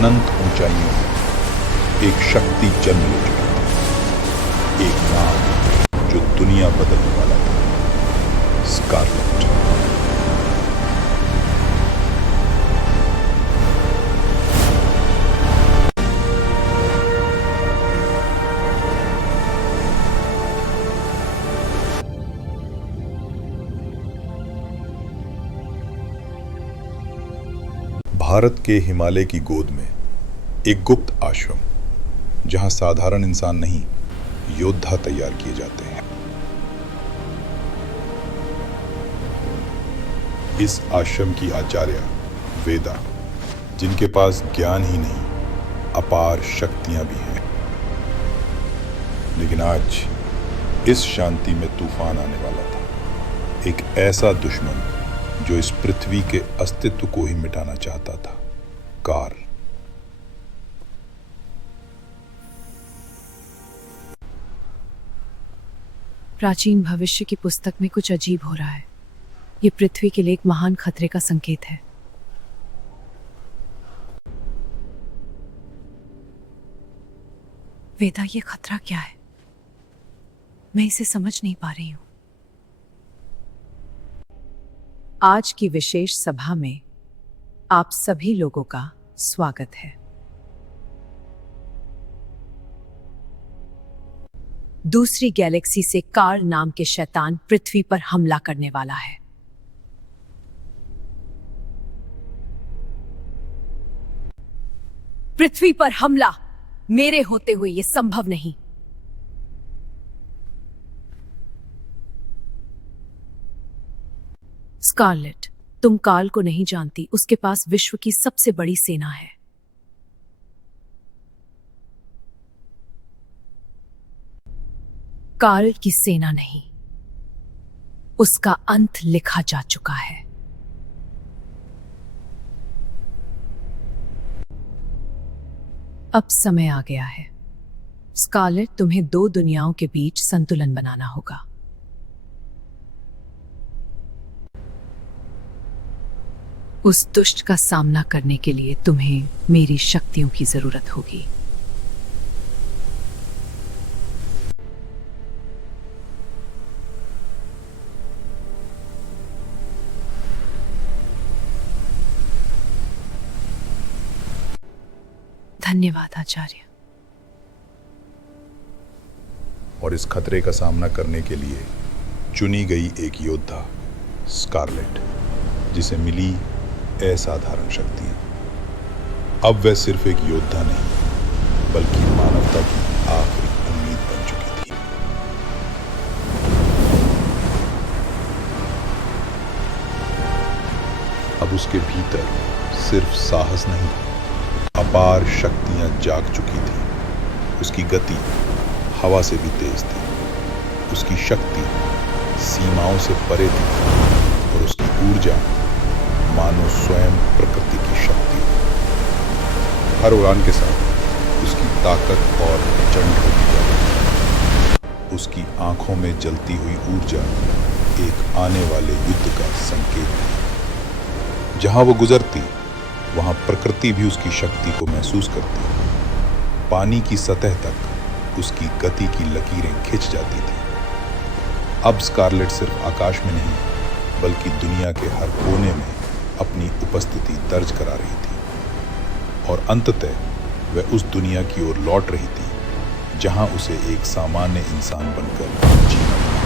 अनंत ऊंचाइयों में एक शक्ति जन्म ले चुकी थी, एक नाम जो दुनिया बदलने वाला था, स्कारलेट। भारत के हिमालय की गोद में एक गुप्त आश्रम, जहां साधारण इंसान नहीं, योद्धा तैयार किए जाते हैं। इस आश्रम की आचार्य वेदा, जिनके पास ज्ञान ही नहीं, अपार शक्तियां भी हैं। लेकिन आज इस शांति में तूफान आने वाला था। एक ऐसा दुश्मन जो इस पृथ्वी के अस्तित्व को ही मिटाना चाहता था, कार्ल। प्राचीन भविष्य की पुस्तक में कुछ अजीब हो रहा है। ये पृथ्वी के लिए एक महान खतरे का संकेत है। वेदा, ये खतरा क्या है? मैं इसे समझ नहीं पा रही हूं। आज की विशेष सभा में आप सभी लोगों का स्वागत है। दूसरी गैलेक्सी से कार्ल नाम के शैतान पृथ्वी पर हमला करने वाला है। पृथ्वी पर हमला मेरे होते हुए यह संभव नहीं। स्कारलेट, तुम कार्ल को नहीं जानती। उसके पास विश्व की सबसे बड़ी सेना है। कार्ल की सेना नहीं, उसका अंत लिखा जा चुका है। अब समय आ गया है। स्कारलेट, तुम्हें दो दुनियाओं के बीच संतुलन बनाना होगा। उस दुष्ट का सामना करने के लिए तुम्हें मेरी शक्तियों की जरूरत होगी। धन्यवाद आचार्य। और इस खतरे का सामना करने के लिए चुनी गई एक योद्धा, स्कारलेट, जिसे मिली असाधारण शक्तियां। अब वह सिर्फ एक योद्धा नहीं, बल्कि मानवता की आखिरी उम्मीद बन चुकी थी। अब उसके भीतर सिर्फ साहस नहीं, अपार शक्तियां जाग चुकी थी। उसकी गति हवा से भी तेज थी, उसकी शक्ति सीमाओं से परे थी, और उसकी ऊर्जा मानो स्वयं प्रकृति की शक्ति। हर उड़ान के साथ उसकी ताकत और प्रचंड होती जा रही थी। उसकी आंखों में जलती हुई ऊर्जा एक आने वाले युद्ध का संकेत थी। जहां वो गुजरती, वहां प्रकृति भी उसकी शक्ति को महसूस करती। पानी की सतह तक उसकी गति की लकीरें खिंच जाती थी। अब स्कारलेट सिर्फ आकाश में नहीं, बल्कि दुनिया के हर कोने में अपनी उपस्थिति दर्ज करा रही थी। और अंततः वह उस दुनिया की ओर लौट रही थी, जहां उसे एक सामान्य इंसान बनकर जीना था।